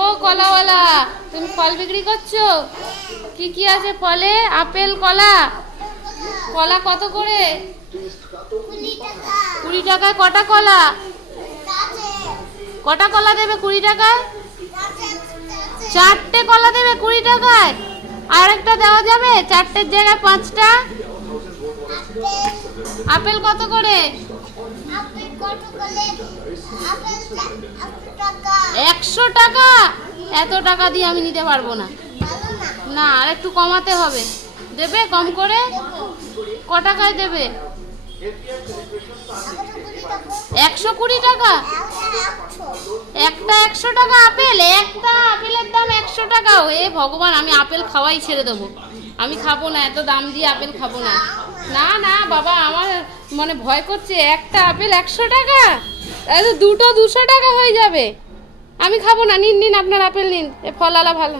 ও কলাওয়ালা, তুমি ফল বিক্রি করছো? কি কি আছে ফলে? আপেল, কলা। কলা কত করে? 20 টাকায় কটা কলা? কটা কলা দেবে 20 টাকায়? 4টে কলা দেবে 20 টাকায়? আর একটা দেওয়া যাবে? 4টের জায়গায় 5টা। আপেল কত করে? 100 টাকা? এত টাকা দিয়ে আমি নিতে পারবো না। না, আর একটু কমাতে হবে। দেবে কম করে? ক টাকায় দেবে? 120 টাকা? একটা 100 টাকা আপেল? একটা আপেলের দাম 100 টাকা? এ ভগবান, আমি আপেল খাওয়াই ছেড়ে দেবো। আমি খাবো না, এত দাম দিয়ে আপেল খাবো না। না না বাবা, আমার মানে ভয় করছে। একটা আপেল 100 টাকা? দুটো 200 টাকা হয়ে যাবে। আমি খাবো না। নিন নিন, আপনার আপেল নিন। এ ফলওয়ালা ভালো।